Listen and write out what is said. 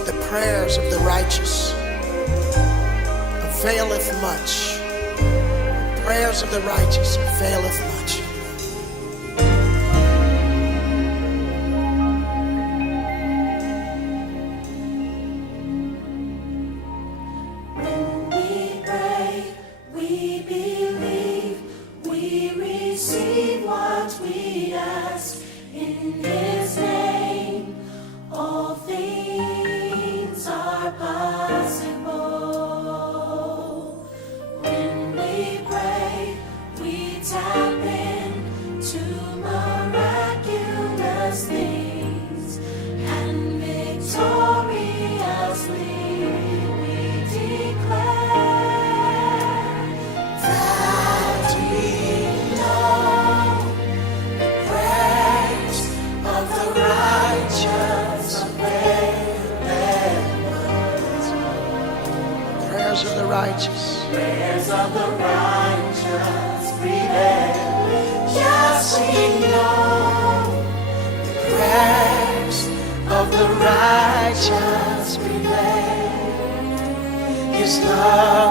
that the prayers of the righteous availeth much. The prayers of the righteous availeth much. When we pray, we believe, we receive what we ask in His name. All things are possible. When we pray, we tap into miraculous things, and victoriously we declare that we know the prayers of the righteous availeth much. Prayers of the righteous. Prayers of the righteous prevail. Yes, we know the prayers of the righteous prevail. His love